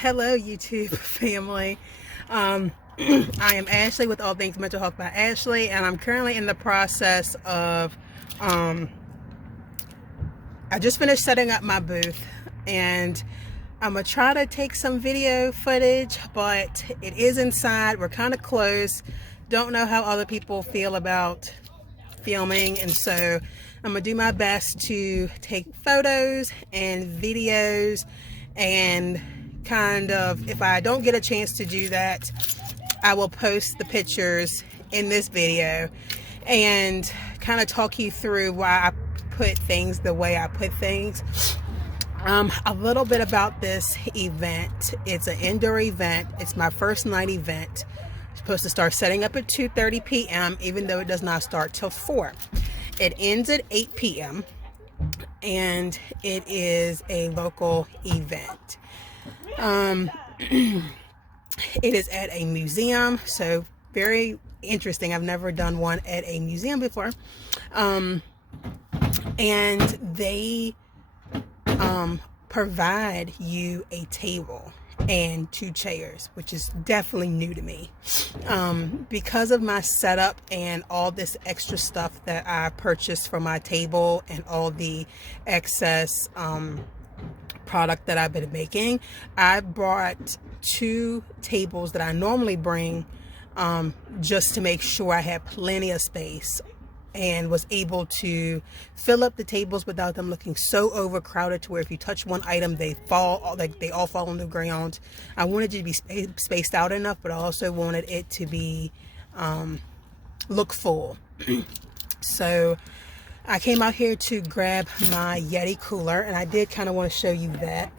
Hello YouTube family. I am Ashley with All Things Mental Health by Ashley, and I'm currently in the process of I just finished setting up my booth, and I'm gonna try to take some video footage, but it is inside. We're kind of close. Don't know how other people feel about filming, and so I'm gonna do my best to take photos and videos, and kind of, if I don't get a chance to do that, I will post the pictures in this video and kind of talk you through why I put things the way I put things. A little bit about this event. It's an indoor event. It's my first night event. I'm supposed to start setting up at 2:30 p.m. even though it does not start till 4. It ends at 8 p.m. and it is a local event. It is at a museum, so very interesting. I've never done one at a museum before. And they provide you a table and 2 chairs, which is definitely new to me. Because of my setup and all this extra stuff that I purchased for my table and all the excess product that I've been making, I brought 2 tables that I normally bring just to make sure I had plenty of space, and was able to fill up the tables without them looking so overcrowded to where if you touch one item they fall, like they all fall on the ground. I wanted it to be spaced out enough, but I also wanted it to be look full. So I came out here to grab my Yeti cooler, and I did kind of want to show you that.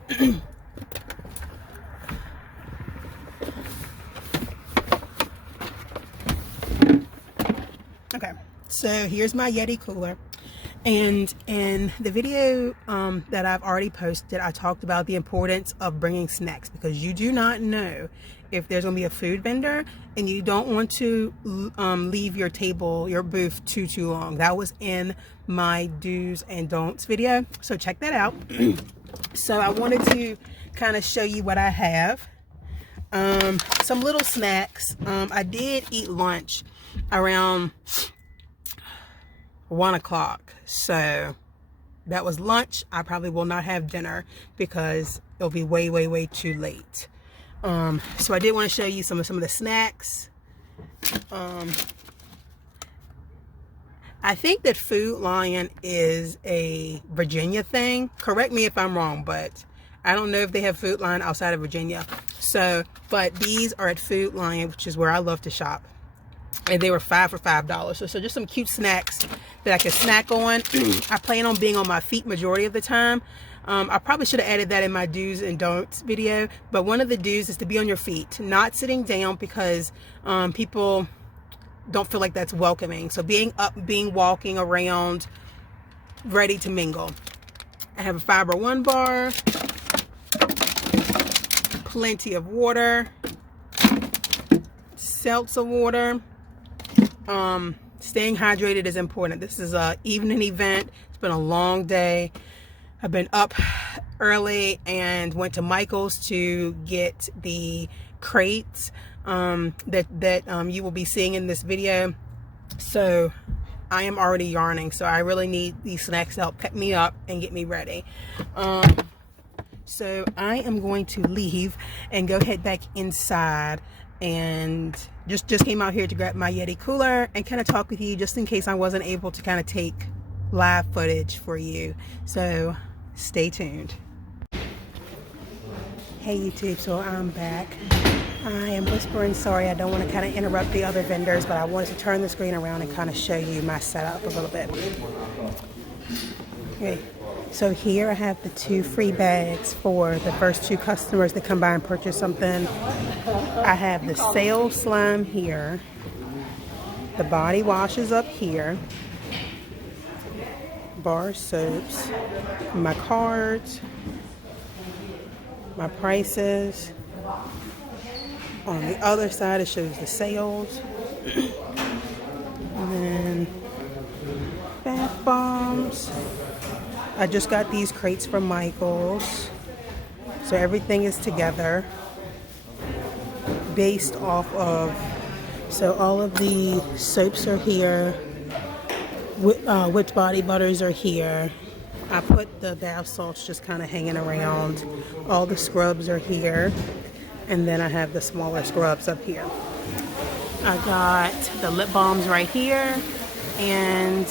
Okay, so here's my Yeti cooler, and in the video that I've already posted, I talked about the importance of bringing snacks, because you do not know if there's going to be a food vendor, and you don't want to leave your table, your booth too long. That was in my do's and don'ts video, so check that out. So I wanted to kind of show you what I have. Some little snacks. I did eat lunch around 1 o'clock, so that was lunch. I probably will not have dinner because it'll be way too late. So I did want to show you some of the snacks. I think that Food Lion is a Virginia thing. Correct me if I'm wrong, but I don't know if they have Food Lion outside of Virginia. So, but these are at Food Lion, which is where I love to shop. And they were 5 for $5. So just some cute snacks that I can snack on. I plan on being on my feet majority of the time. I probably should have added that in my do's and don'ts video, but one of the do's is to be on your feet, not sitting down, because people don't feel like that's welcoming. So being up, walking around, ready to mingle. I have a Fiber One bar, plenty of water, seltzer water. Staying hydrated is important. This is a evening event. It's been a long day. I've been up early and went to Michael's to get the crates that you will be seeing in this video. So I am already yarning, so I really need these snacks to help pick me up and get me ready. So I am going to leave and go head back inside, and just came out here to grab my Yeti cooler and kind of talk with you, just in case I wasn't able to kind of take live footage for you. So stay tuned. Hey YouTube, so I'm back. I am whispering, sorry, I don't want to kind of interrupt the other vendors, but I wanted to turn the screen around and kind of show you my setup a little bit. Okay, so here I have the 2 free bags for the first 2 customers that come by and purchase something. I have the sale slime here, the body washes up here, bar soaps, my cards, my prices. On the other side it shows the sales, and then bath bombs. I just got these crates from Michael's. So everything is together based off of, so all of the soaps are here, whipped body butters are here. I put the bath salts just kind of hanging around. All the scrubs are here, and then I have the smaller scrubs up here. I got the lip balms right here and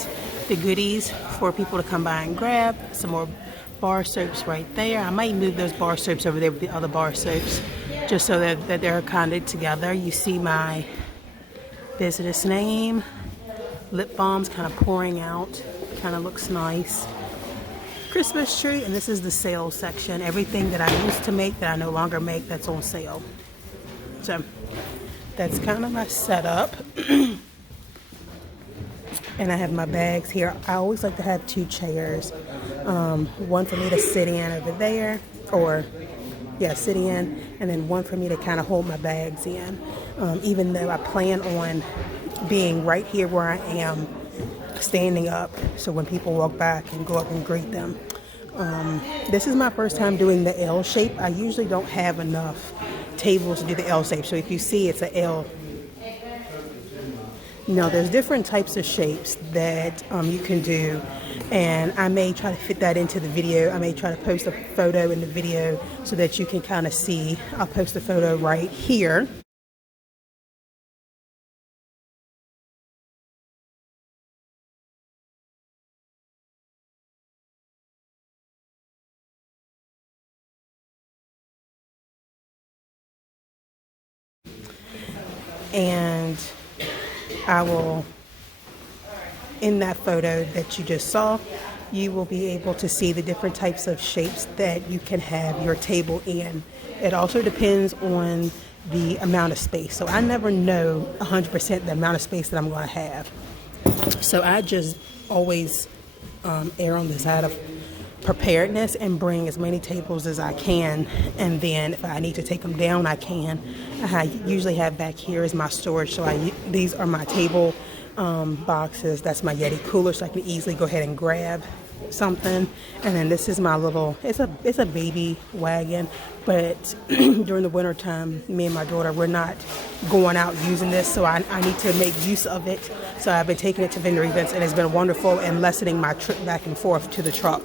the goodies for people to come by and grab. Some more bar soaps right there. I might move those bar soaps over there with the other bar soaps just so that they're kind of together. You see my business name. Lip balms kind of pouring out. Kind of looks nice. Christmas tree, and this is the sales section. Everything that I used to make that I no longer make, that's on sale. So that's kind of my setup. And I have my bags here. I always like to have two chairs. One for me to sit in over there, or yeah, sit in, and then one for me to kind of hold my bags in. Even though I plan on being right here where I am, standing up, so when people walk by I can go up and greet them. This is my first time doing the L shape. I usually don't have enough tables to do the L shape, so if you see it's an L. Now there's different types of shapes that you can do, and I may try to fit that into the video. I may try to post a photo in the video so that you can kind of see. I'll post a photo right here. And I will, in that photo that you just saw, you will be able to see the different types of shapes that you can have your table in. It also depends on the amount of space. So I never know 100% the amount of space that I'm going to have. So I just always err on the side of preparedness and bring as many tables as I can, and then if I need to take them down, I can. I usually have back here is my storage, so these are my table boxes. That's my Yeti cooler, so I can easily go ahead and grab something. And then this is my little, it's a baby wagon, but during the winter time, me and my daughter, we're not going out using this, so I need to make use of it. So I've been taking it to vendor events, and it's been wonderful and lessening my trip back and forth to the truck.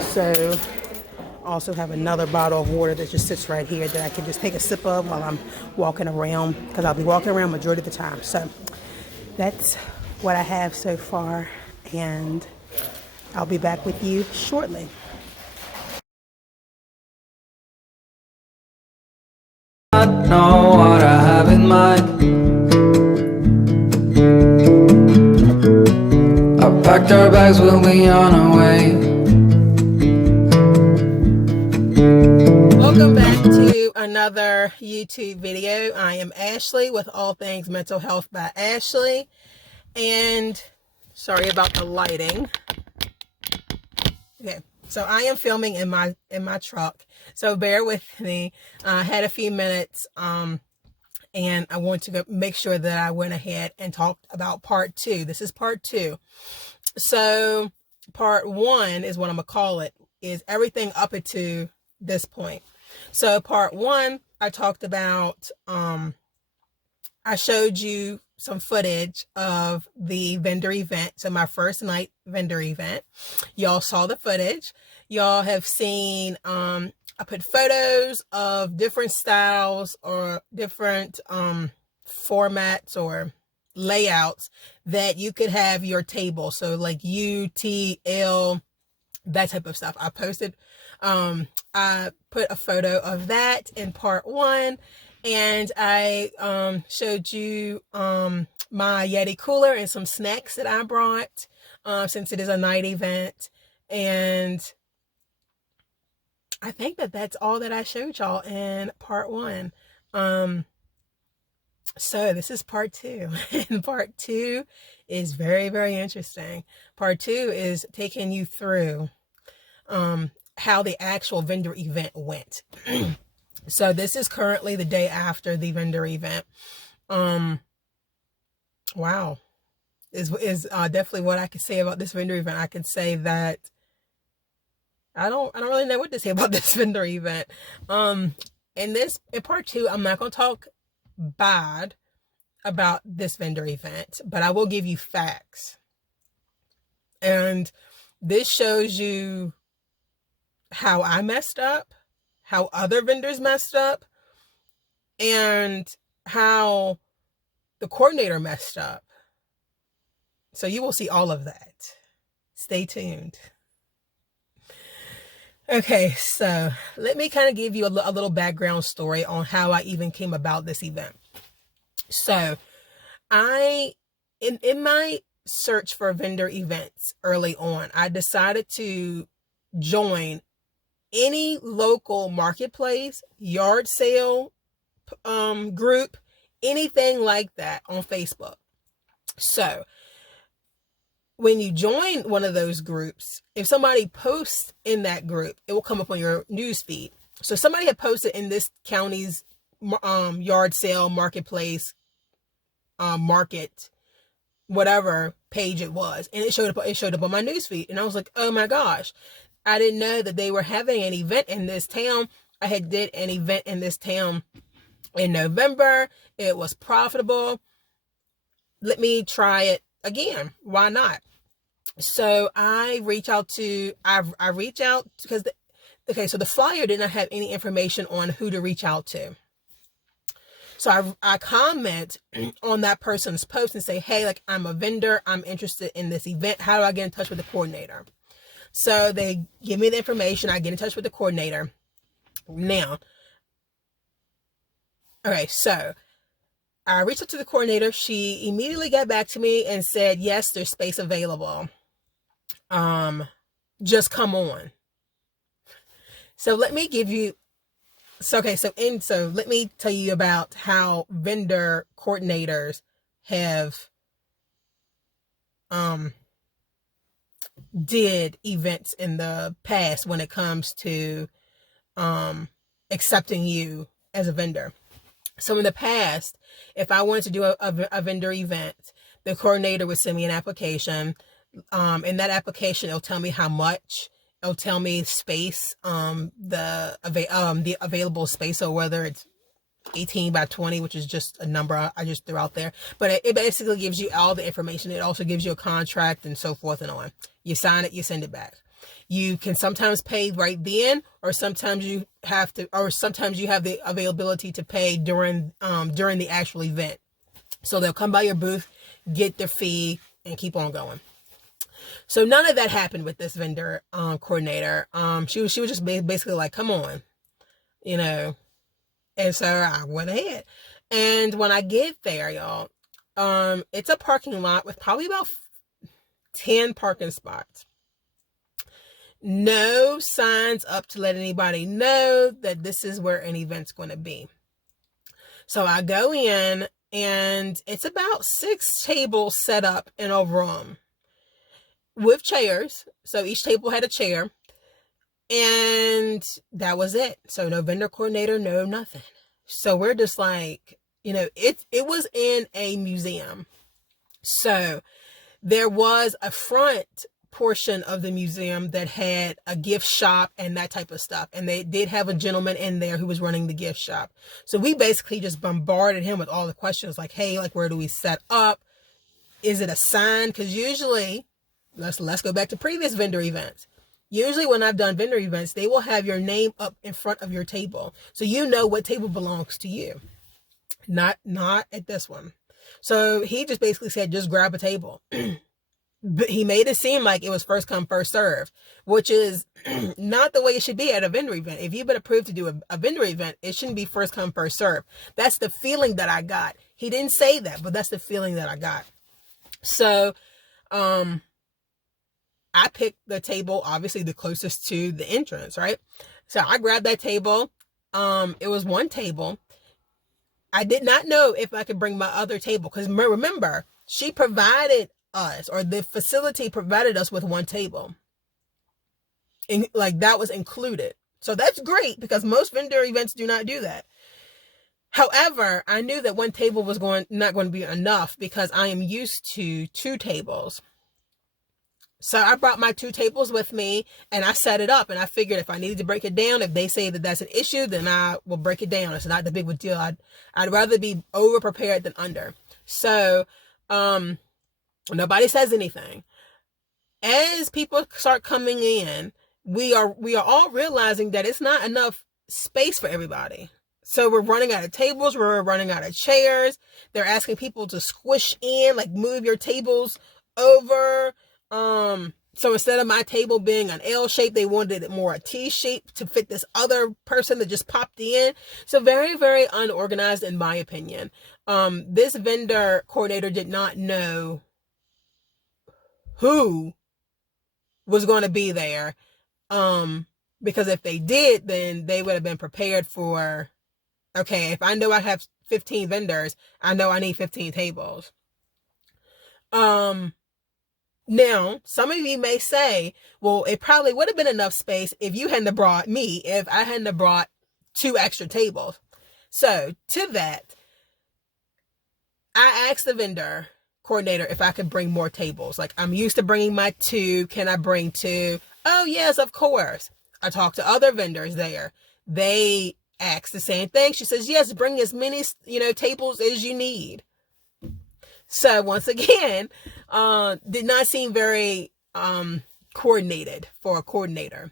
So also have another bottle of water that just sits right here that I can just take a sip of while I'm walking around, because I'll be walking around majority of the time. So that's what I have so far, and I'll be back with you shortly. I know what I have in mind. I packed our bags, we'll be on our way. Welcome back to another YouTube video. I am Ashley with All Things Mental Health by Ashley, and sorry about the lighting. Okay, so I am filming in my truck, so bear with me. I had a few minutes, and I want to make sure that I went ahead and talked about part 2. This is part 2. So part 1 is what I'm gonna call it, is everything up to this point. So part 1, I talked about, I showed you some footage of the vendor event. So my first night vendor event, y'all saw the footage. Y'all have seen, I put photos of different styles or different formats or layouts that you could have your table. So like U, T, L, that type of stuff. I posted, I put a photo of that in part 1, and I showed you my Yeti cooler and some snacks that I brought since it is a night event. And I think that that's all that I showed y'all in part 1. So this is part 2, and part 2 is very, very interesting. Part 2 is taking you through how the actual vendor event went. So this is currently the day after the vendor event. Wow, is definitely what I could say about this vendor event. I could say that I don't really know what to say about this vendor event. In part two, I'm not gonna talk bad about this vendor event, but I will give you facts. And this shows you how I messed up, how other vendors messed up, and how the coordinator messed up. So you will see all of that. Stay tuned. Okay, so let me kind of give you a little background story on how I even came about this event. So in my search for vendor events early on, I decided to join any local marketplace, yard sale group, anything like that on Facebook. So when you join one of those groups, if somebody posts in that group, it will come up on your news feed. So somebody had posted in this county's yard sale, marketplace, market, whatever page it was, and it showed up on my news feed. And I was like, oh my gosh, I didn't know that they were having an event in this town. I had did an event in this town in November. It was profitable. Let me try it again. Why not? So I reach out because so the flyer did not have any information on who to reach out to. So I comment on that person's post and say, hey, like, I'm a vendor, I'm interested in this event. How do I get in touch with the coordinator? So they give me the information. I get in touch with the coordinator. Now, okay, so I reached out to the coordinator. She immediately got back to me and said, yes, there's space available. Just come on. So let me give you, so let me tell you about how vendor coordinators have, did events in the past when it comes to, accepting you as a vendor. So in the past, if I wanted to do a vendor event, the coordinator would send me an application. In that application, it'll tell me how much. It'll tell me space, the available space, or whether it's 18 by 20, which is just a number I just threw out there. But it basically gives you all the information. It also gives you a contract and so forth and on. You sign it, you send it back. You can sometimes pay right then, or sometimes you have the availability to pay during the actual event. So they'll come by your booth, get their fee, and keep on going. So none of that happened with this vendor coordinator. She was just basically like, come on, you know. And so I went ahead. And when I get there, y'all, it's a parking lot with probably about 10 parking spots. No signs up to let anybody know that this is where an event's going to be. So I go in, and it's about 6 tables set up in a room with chairs. So each table had a chair, and that was it. So no vendor coordinator, no nothing. So we're just like, you know, it was in a museum. So there was a front portion of the museum that had a gift shop and that type of stuff. And they did have a gentleman in there who was running the gift shop. So we basically just bombarded him with all the questions like, hey, like, where do we set up? Is it a sign? Because usually, let's go back to previous vendor events. Usually when I've done vendor events, they will have your name up in front of your table. So you know what table belongs to you. Not at this one. So he just basically said, just grab a table. But he made it seem like it was first come, first serve, which is not the way it should be at a vendor event. If you've been approved to do a vendor event, it shouldn't be first come, first serve. That's the feeling that I got. He didn't say that, but that's the feeling that I got. So, I picked the table, obviously the closest to the entrance, right? So I grabbed that table. It was one table. I did not know if I could bring my other table, because remember, she provided us, or the facility provided us with one table. And like, that was included. So that's great, because most vendor events do not do that. However, I knew that one table was not going to be enough, because I am used to 2 tables. So I brought my 2 tables with me and I set it up, and I figured if I needed to break it down, if they say that that's an issue, then I will break it down. It's not the big of a deal. I'd rather be over prepared than under. So, nobody says anything. As people start coming in, we are all realizing that it's not enough space for everybody. So we're running out of tables, we're running out of chairs. They're asking people to squish in, like move your tables over. So instead of my table being an L shape, they wanted it more a T shape to fit this other person that just popped in. So very, very unorganized in my opinion. This vendor coordinator did not know who was going to be there. Because if they did, then they would have been prepared for, okay, if I know I have 15 vendors, I know I need 15 tables. Now, some of you may say, well, it probably would have been enough space if you hadn't brought me, if I hadn't brought 2 extra tables. So to that, I asked the vendor coordinator if I could bring more tables. Like, I'm used to bringing my 2. Can I bring 2? Oh, yes, of course. I talked to other vendors there. They asked the same thing. She says, yes, bring as many, tables as you need. So once again, did not seem very coordinated for a coordinator.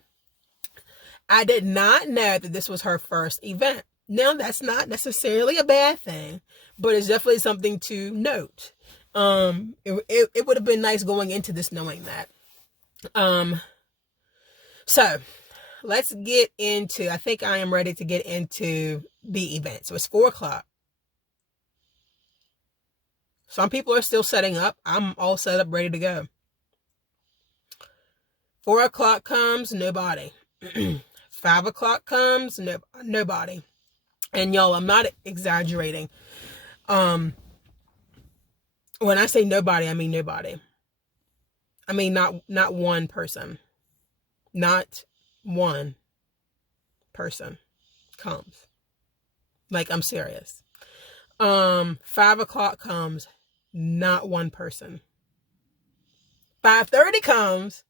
I did not know that this was her first event. Now, that's not necessarily a bad thing, but it's definitely something to note. It would have been nice going into this knowing that. So let's get into, I think I am ready to get into the event. So it's 4:00. Some people are still setting up. I'm all set up, ready to go. 4:00 comes, nobody. 5:00 comes, nobody. And y'all, I'm not exaggerating. When I say nobody, I mean nobody. I mean not one person. Not one person comes. Like, I'm serious. 5:00 comes, not one person. 5:30 comes,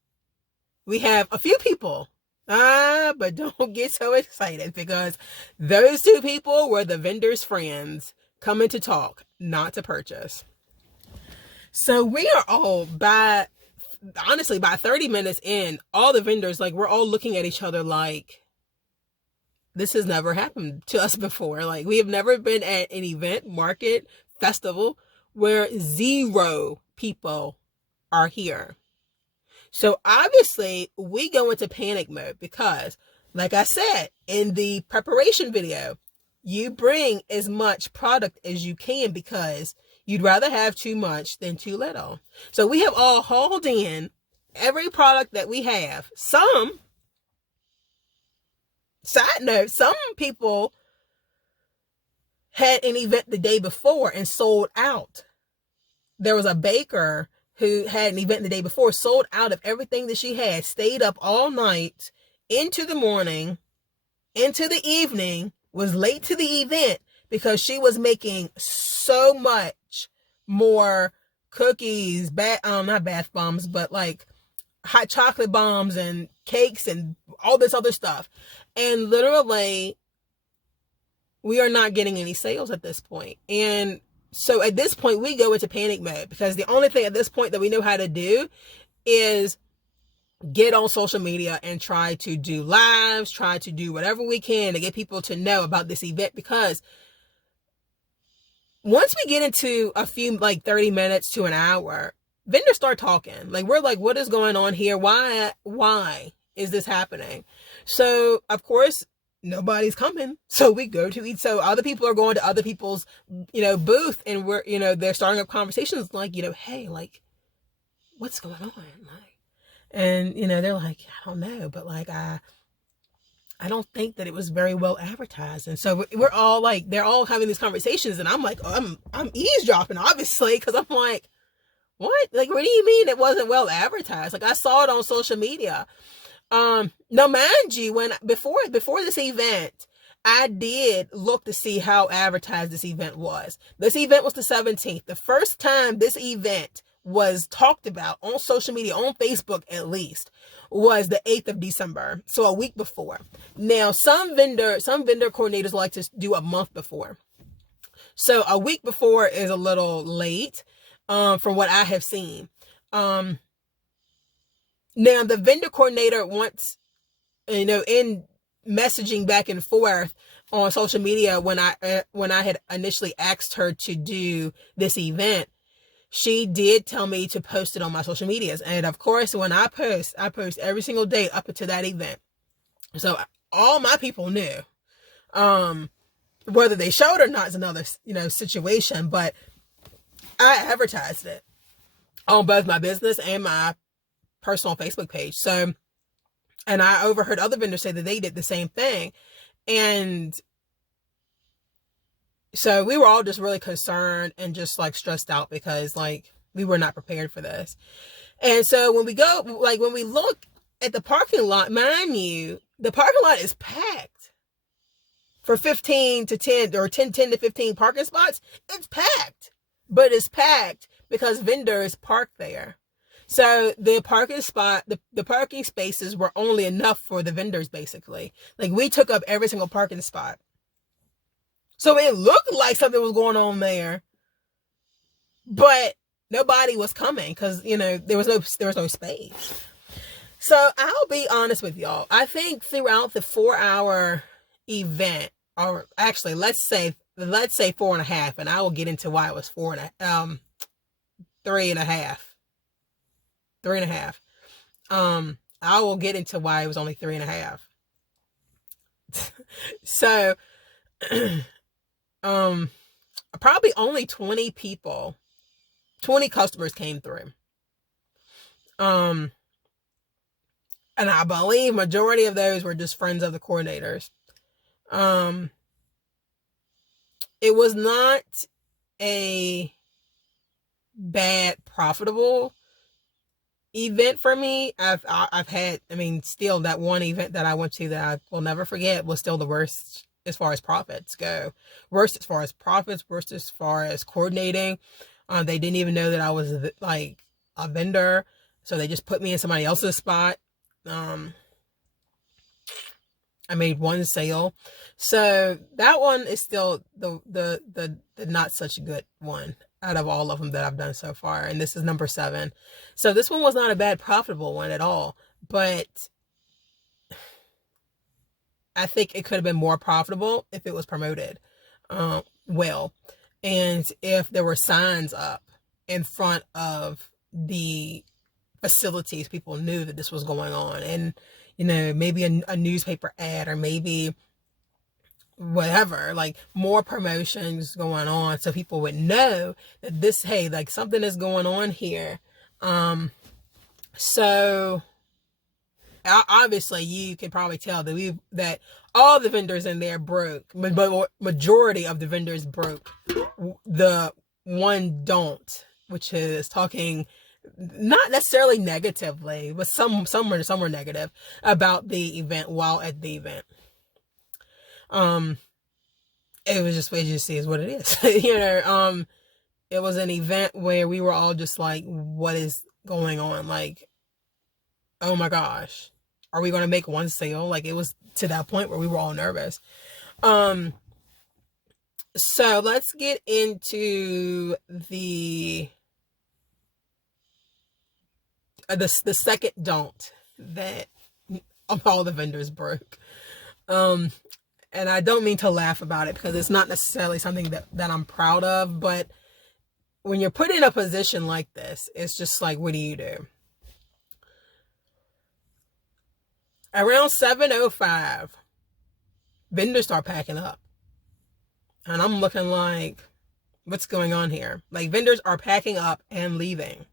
we have a few people. But don't get so excited, because those 2 people were the vendor's friends coming to talk, not to purchase. So we are all, by 30 minutes in, all the vendors, like, we're all looking at each other like, this has never happened to us before. Like, we have never been at an event, market, festival where 0 people are here. So obviously we go into panic mode because, like I said in the preparation video, you bring as much product as you can because you'd rather have too much than too little. So we have all hauled in every product that we have. Side note, some people had an event the day before and sold out. There was a baker who had an event the day before, sold out of everything that she had, stayed up all night, into the morning, into the evening, was late to the event because she was making so much more cookies, not bath bombs, but like hot chocolate bombs and cakes and all this other stuff. And literally, we are not getting any sales at this point. And so at this point, we go into panic mode because the only thing at this point that we know how to do is get on social media and try to do lives, try to do whatever we can to get people to know about this event. Because once we get into a few, like 30 minutes to an hour, vendors start talking. Like, we're like, what is going on here? Why is this happening? So of course, nobody's coming. So we go to eat. So other people are going to other people's, booth, and we're, they're starting up conversations like, hey, like, what's going on? Like, and, they're like, I don't know, but like, I don't think that it was very well advertised. And so we're all like, they're all having these conversations, and I'm like, I'm eavesdropping, obviously. 'Cause I'm like, what? Like, what do you mean it wasn't well advertised? Like, I saw it on social media. Now, mind you, before this event, I did look to see how advertised this event was. This event was the 17th. The first time this event was talked about on social media, on Facebook at least, was the 8th of December. So a week before. Now, some vendor coordinators like to do a month before. So a week before is a little late, from what I have seen. Now the vendor coordinator wants, in messaging back and forth on social media, when I had initially asked her to do this event, she did tell me to post it on my social medias. And of course, when I post every single day up until that event. So all my people knew. Whether they showed or not is another, situation, but I advertised it on both my business and my personal Facebook page. So, and I overheard other vendors say that they did the same thing. And so we were all just really concerned and just like stressed out because like we were not prepared for this. And so when we look at the parking lot, mind you, the parking lot is packed for 15 to 10 or 10 to 15 parking spots. It's packed, but it's packed because vendors park there. So the parking spaces were only enough for the vendors, basically. Like, we took up every single parking spot. So it looked like something was going on there, but nobody was coming because, there was no space. So I'll be honest with y'all. I think throughout the 4-hour event, or actually let's say 4.5, and I will get into why it was 3.5. 3.5. I will get into why it was only 3.5. So, probably only 20 customers came through. And I believe majority of those were just friends of the coordinators. It was not a bad, profitable event for me. I've had, still that one event that I went to that I will never forget was still the worst as far as profits go. Worst as far as profits, worst as far as coordinating. They didn't even know that I was like a vendor, so they just put me in somebody else's spot. I made one sale. So that one is still the not such a good one out of all of them that I've done so far. And this is number 7. So this one was not a bad profitable one at all, but I think it could have been more profitable if it was promoted well. And if there were signs up in front of the facilities, people knew that this was going on. And, maybe a newspaper ad, or maybe whatever, like more promotions going on so people would know that this, hey, like something is going on here. So obviously you can probably tell that all the vendors in there broke, but majority of the vendors broke. The one don't, which is talking not necessarily negatively, but some were negative about the event while at the event. It just is what it is. It was an event where we were all just like, what is going on? Like, oh my gosh, are we going to make one sale? Like, it was to that point where we were all nervous. So let's get into the second don't that of all the vendors broke. And I don't mean to laugh about it because it's not necessarily something that I'm proud of, but when you're put in a position like this, it's just like, what do you do? Around 7:05, vendors start packing up. And I'm looking like, what's going on here? Like, vendors are packing up and leaving.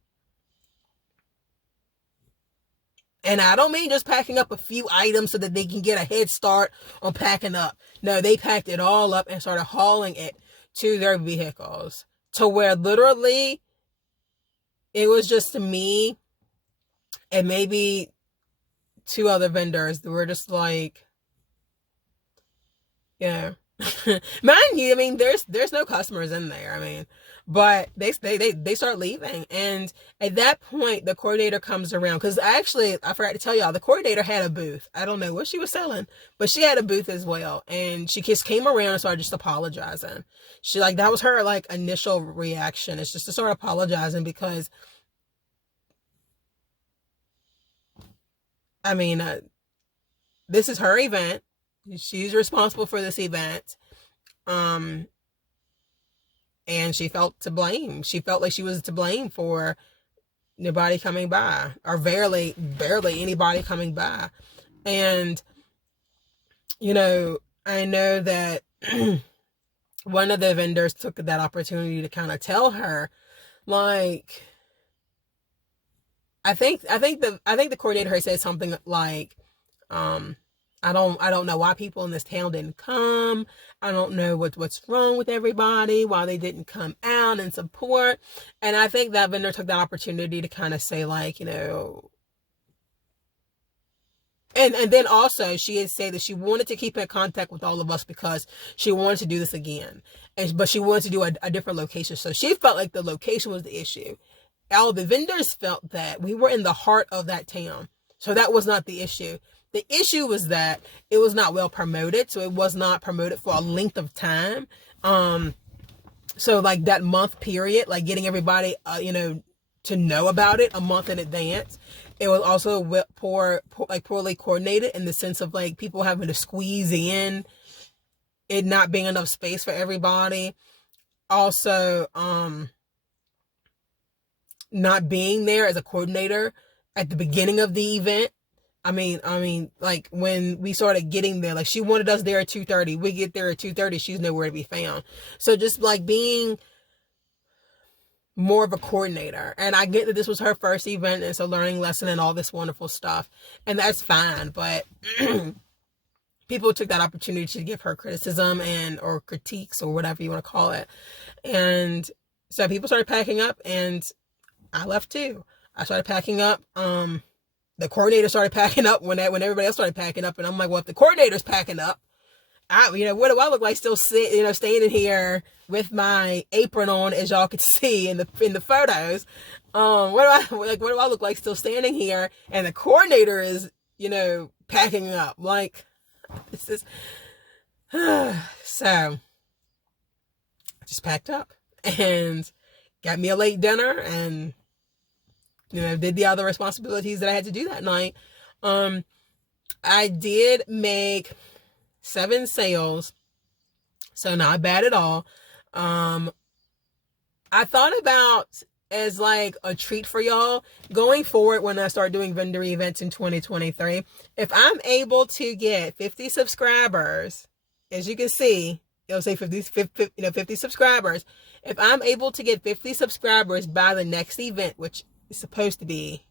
And I don't mean just packing up a few items so that they can get a head start on packing up. No, they packed it all up and started hauling it to their vehicles, to where literally it was just me and maybe 2 other vendors that were just like, Mind you, I mean, there's no customers in there. I mean, but they start leaving, and at that point, the coordinator comes around, because actually, I forgot to tell y'all, the coordinator had a booth. I don't know what she was selling, but she had a booth as well, and she just came around and started just apologizing. She, like, that was her, like, initial reaction. It's just to start apologizing because, I mean, this is her event. She's responsible for this event. Um, and she felt to blame. She felt like she was to blame for nobody coming by, or barely anybody coming by. And, you know, I know that one of the vendors took that opportunity to kind of tell her, like, I think the coordinator said something like, um, I don't know why people in this town didn't come. I don't know what's wrong with everybody, why they didn't come out and support. And I think that vendor took that opportunity to kind of say, like, you know, and then also she had said that she wanted to keep in contact with all of us because she wanted to do this again. But she wanted to do a different location. So she felt like the location was the issue. All the vendors felt that we were in the heart of that town. So that was not the issue. The issue was that it was not well promoted. So it was not promoted for a length of time. So like that month period, like getting everybody, to know about it a month in advance. It was also poorly coordinated, in the sense of, like, people having to squeeze in, it not being enough space for everybody. Also, not being there as a coordinator at the beginning of the event. I mean, like, when we started getting there, like, she wanted us there at 2:30. We get there at 2:30. She's nowhere to be found. So just, like, being more of a coordinator. And I get that this was her first event, and it's a learning lesson and all this wonderful stuff. And that's fine. But people took that opportunity to give her criticism or critiques, or whatever you want to call it. And so people started packing up, and I left too. I started packing up. The coordinator started packing up when everybody else started packing up. And I'm like, well, if the coordinator's packing up, what do I look like still standing here with my apron on, as y'all could see in the photos? What do I look like still standing here? And the coordinator is, packing up. Like, this is, so I just packed up and got me a late dinner, and, did the other responsibilities that I had to do that night. I did make 7 sales, so not bad at all. I thought about, as like a treat for y'all going forward, when I start doing vendor events in 2023, if I'm able to get 50 subscribers, as you can see, it'll say 50 subscribers. If I'm able to get 50 subscribers by the next event, which is supposed to be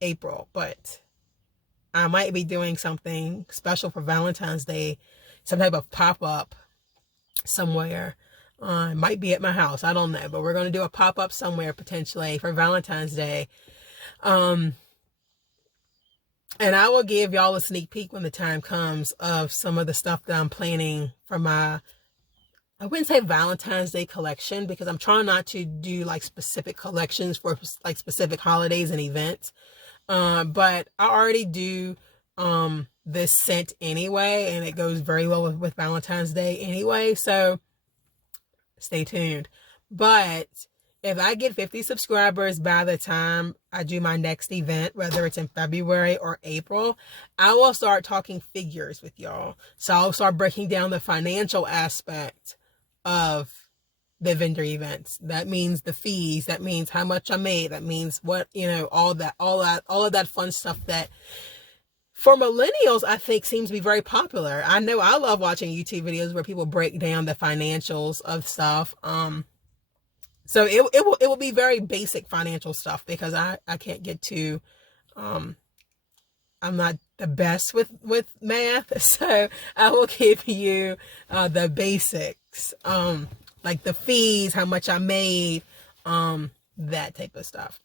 April, but I might be doing something special for Valentine's Day, some type of pop-up somewhere. It might be at my house, I don't know, but we're going to do a pop-up somewhere potentially for Valentine's Day. And I will give y'all a sneak peek when the time comes of some of the stuff that I'm planning for my, I wouldn't say Valentine's Day collection, because I'm trying not to do like specific collections for like specific holidays and events. But I already do this scent anyway, and it goes very well with Valentine's Day anyway, so stay tuned. But if I get 50 subscribers by the time I do my next event, whether it's in February or April, I will start talking figures with y'all. So I'll start breaking down the financial aspect of the vendor events. That means the fees, that means how much I made, that means what, all of that fun stuff that for millennials, I think, seems to be very popular. I know I love watching YouTube videos where people break down the financials of stuff. So it will be very basic financial stuff, because I can't get to, I'm not the best with math. So I will give you the basics, like the fees, how much I made, that type of stuff.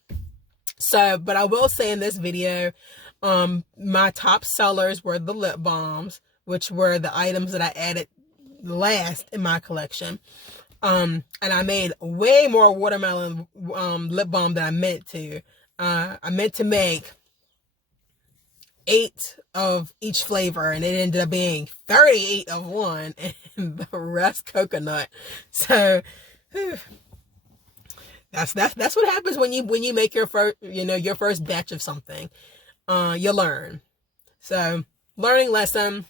So, but I will say in this video, my top sellers were the lip balms, which were the items that I added last in my collection. And I made way more watermelon lip balm than I meant to. I meant to make 8 of each flavor, and it ended up being 38 of one and the rest coconut. So that's what happens when you make your first batch of something. You learn. So, learning lesson.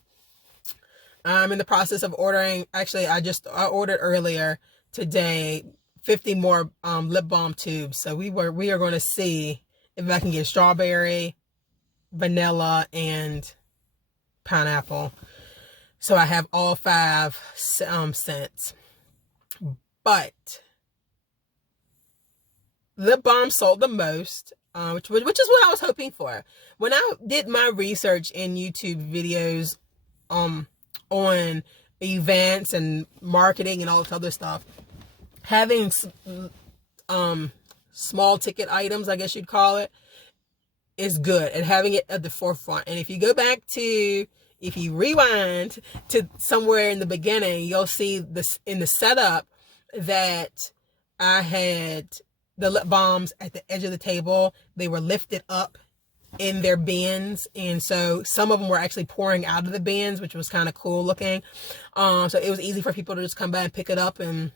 I'm in the process of ordering. Actually, I ordered earlier today 50 more lip balm tubes. So we are going to see if I can get strawberry, vanilla, and pineapple. So I have all 5 scents. But lip balm sold the most, which is what I was hoping for. When I did my research in YouTube videos on events and marketing and all this other stuff, having small ticket items, I guess you'd call it, is good, and having it at the forefront. And if you rewind to somewhere in the beginning, you'll see this in the setup that I had the lip balms at the edge of the table. They were lifted up in their bins, and so some of them were actually pouring out of the bins, which was kind of cool looking. So it was easy for people to just come by and pick it up and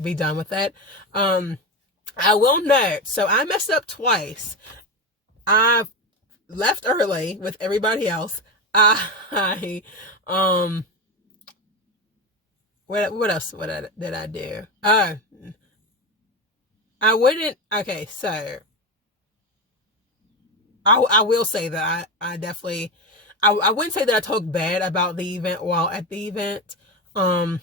be done with it. I will note, so I messed up twice. I left early with everybody else. What else did I do? I wouldn't. Okay, so I will say that I definitely, I wouldn't say that I talk bad about the event while at the event. I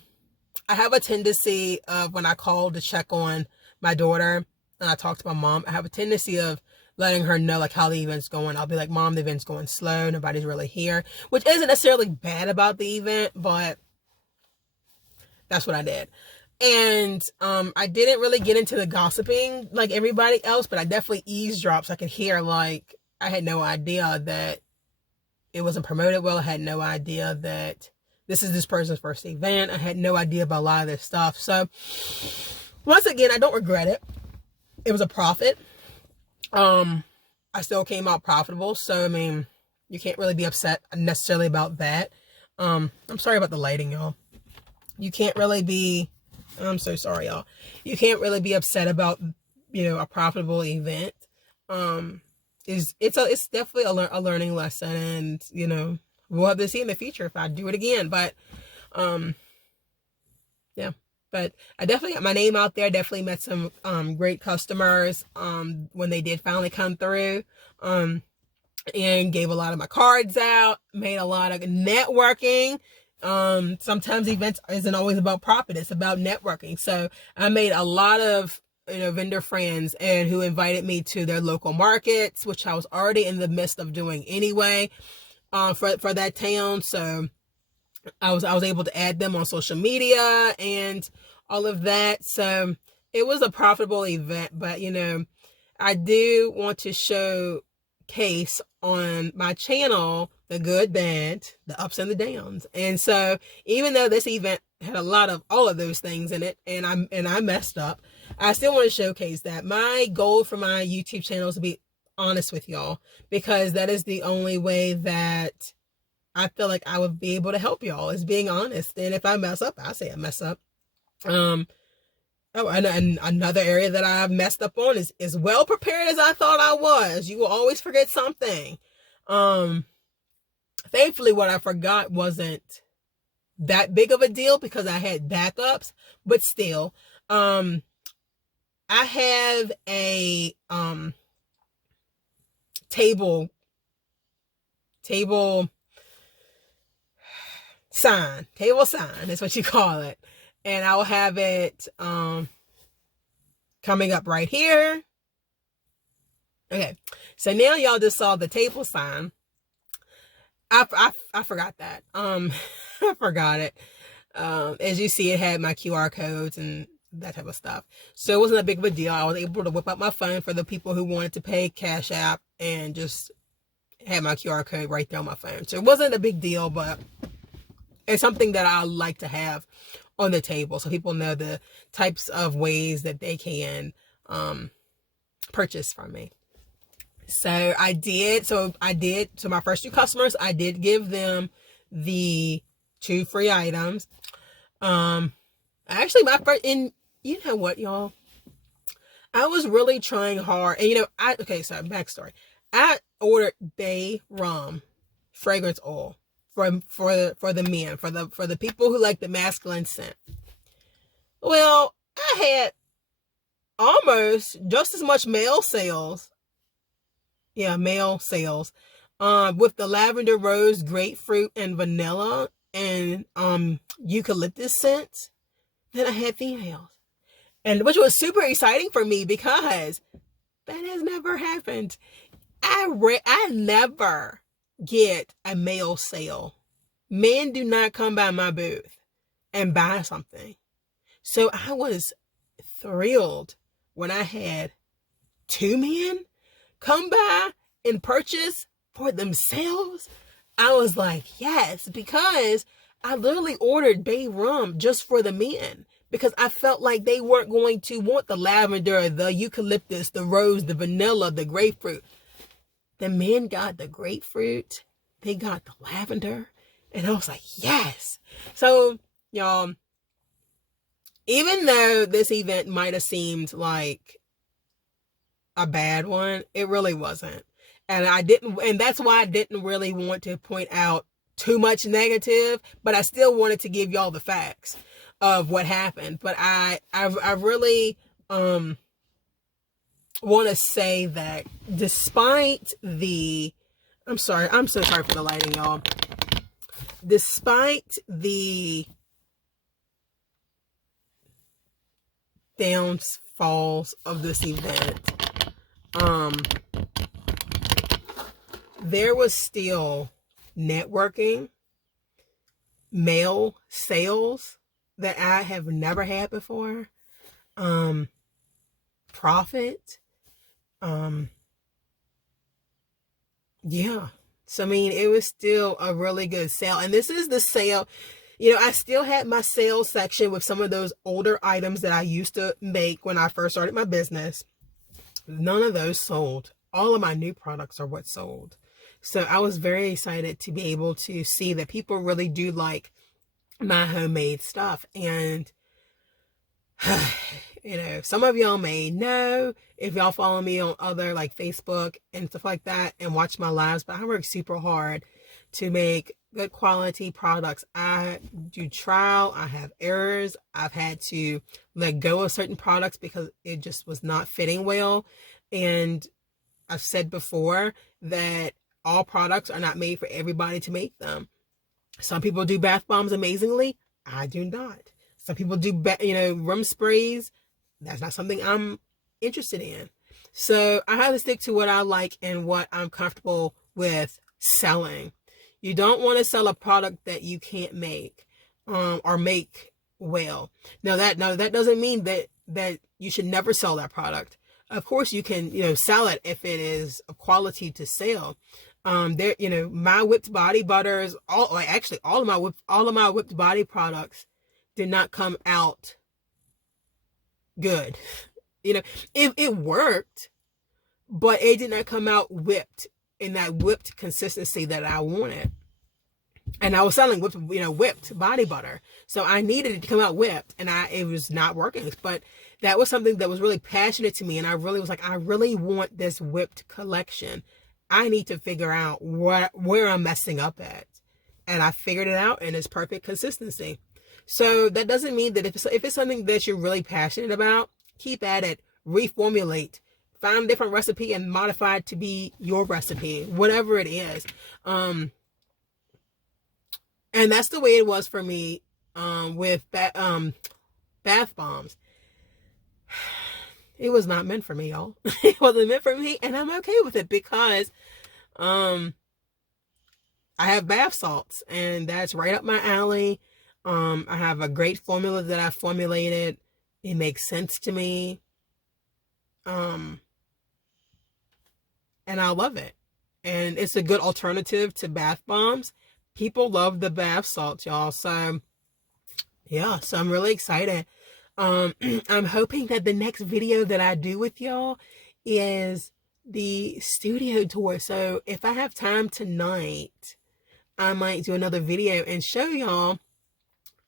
have a tendency of, when I call to check on my daughter and I talk to my mom, I have a tendency of letting her know like how the event's going. I'll be like, Mom, the event's going slow. Nobody's really here, which isn't necessarily bad about the event, but that's what I did. And I didn't really get into the gossiping like everybody else, but I definitely eavesdropped so I could hear, like, I had no idea that it wasn't promoted well. I had no idea that this is this person's first event. I had no idea about a lot of this stuff. So once again, I don't regret it. It was a profit. I still came out profitable. So, I mean, you can't really be upset necessarily about that. I'm sorry about the lighting, y'all. You can't really be, I'm so sorry, y'all. You can't really be upset about, a profitable event. It's definitely a learning lesson, and, we'll have to see in the future if I do it again. But, yeah. But I definitely got my name out there. Definitely met some great customers when they did finally come through. And gave a lot of my cards out. Made a lot of networking. Sometimes events isn't always about profit. It's about networking. So I made a lot of vendor friends and who invited me to their local markets, which I was already in the midst of doing anyway for that town. So I was able to add them on social media and all of that. So it was a profitable event, but I do want to showcase on my channel the good, bad, the ups and the downs. And so even though this event had a lot of all of those things in it, and I messed up, I still want to showcase that. My goal for my YouTube channel is to be honest with y'all, because that is the only way that I feel like I would be able to help y'all, is being honest. And if I mess up, I say I mess up. And another area that I've messed up on is as well prepared as I thought I was. You will always forget something. Thankfully, what I forgot wasn't that big of a deal because I had backups, but still, I have a table sign is what you call it, and I'll have it coming up right here. Okay, so now y'all just saw the table sign. I forgot that. I forgot it. As you see, it had my QR codes and that type of stuff. So it wasn't a big of a deal. I was able to whip out my phone for the people who wanted to pay Cash App and just had my QR code right there on my phone. So it wasn't a big deal, but it's something that I like to have on the table so people know the types of ways that they can purchase from me. So I did. So my first 2 customers, I did give them the 2 free items. Actually, my first, and you know what, y'all? I was really trying hard. And so backstory. I ordered Bay Rum fragrance oil for the men, for the people who like the masculine scent. Well, I had almost just as much male sales. Yeah, male sales. With the lavender, rose, grapefruit, and vanilla and eucalyptus scents than I had females. And which was super exciting for me because that has never happened. I never get a male sale. Men do not come by my booth and buy something. So I was thrilled when I had 2 men come by and purchase for themselves. I was like, yes, because I literally ordered Bay Rum just for the men because I felt like they weren't going to want the lavender, the eucalyptus, the rose, the vanilla, the grapefruit. The men got the grapefruit, they got the lavender, and I was like, yes. So, y'all, even though this event might have seemed like a bad one, it really wasn't. And that's why I didn't really want to point out too much negative, but I still wanted to give y'all the facts of what happened. But I really want to say that despite the, I'm so sorry for the lighting, y'all. Despite the downfalls of this event, there was still networking, mail sales that I have never had before, profit, yeah. So, I mean, it was still a really good sale. And this is the sale, I still had my sales section with some of those older items that I used to make when I first started my business. None of those sold. All of my new products are what sold. So I was very excited to be able to see that people really do like my homemade stuff. And, some of y'all may know if y'all follow me on other like Facebook and stuff like that and watch my lives, but I work super hard to make good quality products. I do trial, I have errors. I've had to let go of certain products because it just was not fitting well. And I've said before that all products are not made for everybody to make them. Some people do bath bombs amazingly. I do not. Some people do, room sprays. That's not something I'm interested in. So I have to stick to what I like and what I'm comfortable with selling. You don't want to sell a product that you can't make, or make well. Now that doesn't mean that you should never sell that product. Of course you can, sell it if it is of quality to sell. My whipped body butters, all of my whipped body products did not come out good. It worked, but it did not come out whipped in that whipped consistency that I wanted. And I was selling whipped body butter. So I needed it to come out whipped, and it was not working. But that was something that was really passionate to me. And I really was like, I really want this whipped collection. I need to figure out where I'm messing up at. And I figured it out, and it's perfect consistency. So that doesn't mean that if it's something that you're really passionate about, keep at it, reformulate, find a different recipe and modify it to be your recipe, whatever it is. And that's the way it was for me with bath bombs. It was not meant for me, y'all. It wasn't meant for me, and I'm okay with it because I have bath salts, and that's right up my alley. I have a great formula that I formulated. It makes sense to me. And I love it. And it's a good alternative to bath bombs. People love the bath salts, y'all. So yeah, so I'm really excited. I'm hoping that the next video that I do with y'all is the studio tour. So if I have time tonight, I might do another video and show y'all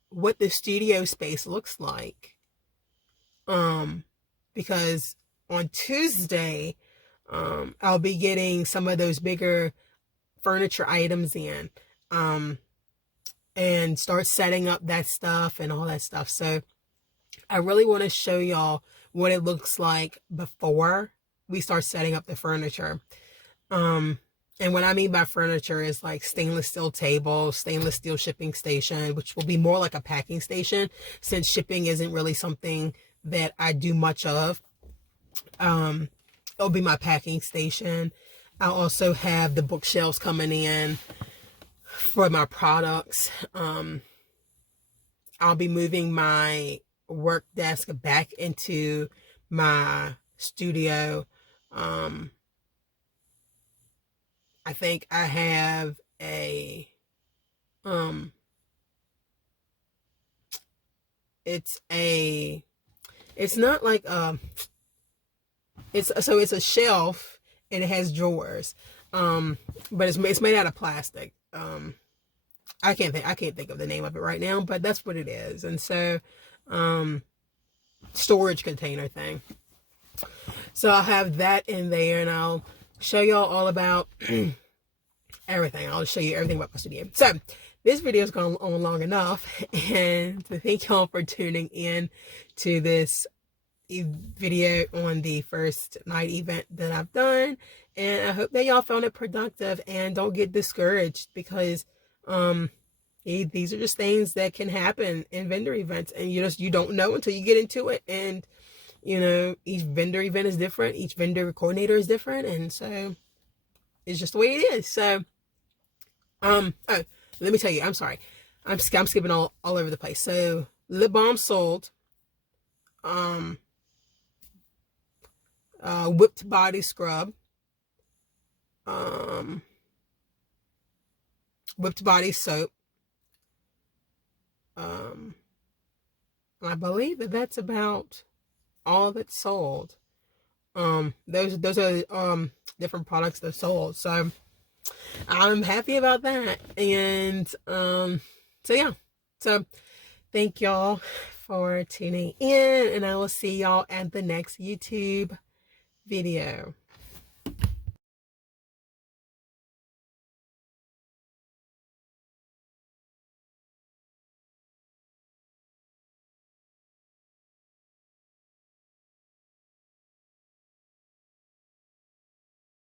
what the studio space looks like. Because on Tuesday, I'll be getting some of those bigger furniture items in, and start setting up that stuff and all that stuff. So I really want to show y'all what it looks like before we start setting up the furniture. And what I mean by furniture is like stainless steel table, stainless steel shipping station, which will be more like a packing station since shipping isn't really something that I do much of. It'll be my packing station. I'll also have the bookshelves coming in for my products. I'll be moving my work desk back into my studio. I think I have a it's not like it's a shelf and it has drawers, but it's made out of plastic. I can't think of the name of it right now, but that's what it is. And so storage container thing. So I'll have that in there, and I'll show y'all all about everything. I'll show you everything about my studio. So this video has gone on long enough, and thank y'all for tuning in to this video on the first night event that I've done. And I hope that y'all found it productive, and don't get discouraged, because these are just things that can happen in vendor events, and you don't know until you get into it. And each vendor event is different, each vendor coordinator is different, and so it's just the way it is. So oh, let me tell you, I'm sorry, I'm skipping all over the place. So lip balm sold, whipped body scrub, whipped body soap, I believe that's about all that's sold. Those are different products that sold. So I'm happy about that. And so yeah. So thank y'all for tuning in, and I will see y'all at the next YouTube video.